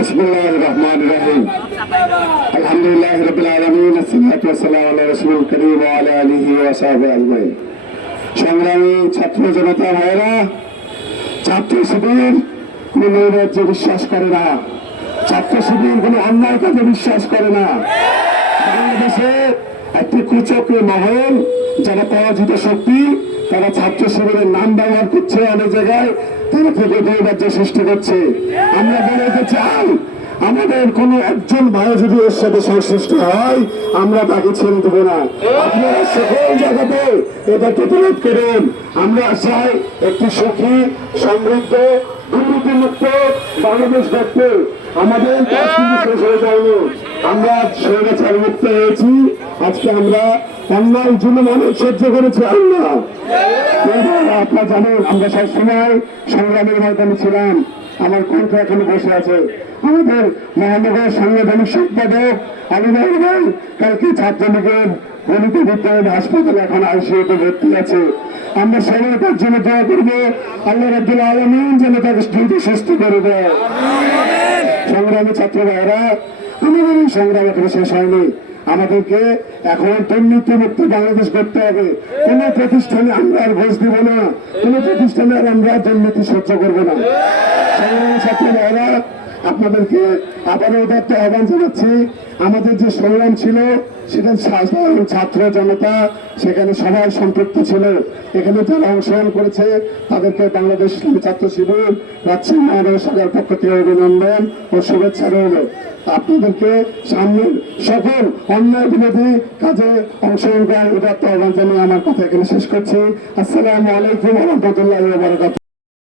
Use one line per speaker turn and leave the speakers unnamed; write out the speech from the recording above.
بسم الله الرحمن الرحيم الحمد لله رب العالمين الصلاة والسلام على رسول الكريم وعلى آله وصحبه أجمعين সংগ্রামী ছাত্র জনতা ভাইরা ছাত্র শিবির কোন নৈরাজ্যে বিশ্বাস করে না ছাত্র শিবির কোন অন্যায় কাজে বিশ্বাস করে না বাংলাদেশে একটি কুচক্রী মহল যারা পরাজিত শক্তি তারা ছাত্র শিবিরের নাম ব্যবহার করছে অনেক জায়গায় নৈরাজ্য সৃষ্টি করছে। আমরা বলতে চাই, আমাদের একজন ভাই যদি সাথে সংশ্লিষ্ট হয়, আমরা তাকে ছেড়ে দেবো না। আপনারা সকল জায়গাতে এটা প্রতিরোধ করুন। আমরা চাই একটি সুখী, সমৃদ্ধ, দুর্নীতিমুক্ত বাংলাদেশ দেখতে আমাদের মুক্ত হয়েছি। আজকে আমরা অন্যায় জন্য অনেক সহ্য করেছি আপনারা জানেন, আমরা সবসময় সংগ্রামের ময়দানে ছিলাম। আমার কণ্ঠ এখনও বসে আছে। আমাদের মহানগর সাংবিধানিক সম্পাদক আলিদার ভাই কালকে ছাত্রলীগের গণিত বিদ্যালয় হাসপাতালে এখন আইসিউতে ভর্তি আছে। আমরা সবাই জন্য দোয়া করব। আল্লাহ রাব্দুল আলমিন যেন তাকে দ্রুত সুস্থ করে দেয়। সংগ্রামী ছাত্র ভাইরা আমাদের এই সংগ্রাম এখনও শেষ হয়নি। আমাদেরকে এখন দুর্নীতি মুক্ত বাংলাদেশ করতে হবে। কোন প্রতিষ্ঠানে আমরা আর ঘোষ দিব না। কোন প্রতিষ্ঠানে আর আমরা দুর্নীতি সহ্য করব না। ছাত্র ভাইরা আপনাদেরকে আবারও উদাত্ত আহ্বান জানাচ্ছি। আমাদের যে সংগ্রাম ছিল সেটা সাধারণ ছাত্র জনতা, সেখানে সবাই সম্পৃক্ত ছিল। এখানে যারা অংশগ্রহণ করেছে, তাদেরকে বাংলাদেশ ছাত্র শিবির রাজশাহী মহানগর সরকার পক্ষ থেকে অভিনন্দন ও শুভেচ্ছা রইল। আপনাদেরকে সামনের সকল অন্যায় বিরোধী কাজে অংশগ্রহণ করার উদাত্ত আহ্বান জানিয়ে আমার কথা এখানে শেষ করছি। আসসালামু আলাইকুম রহমতুল্লাহ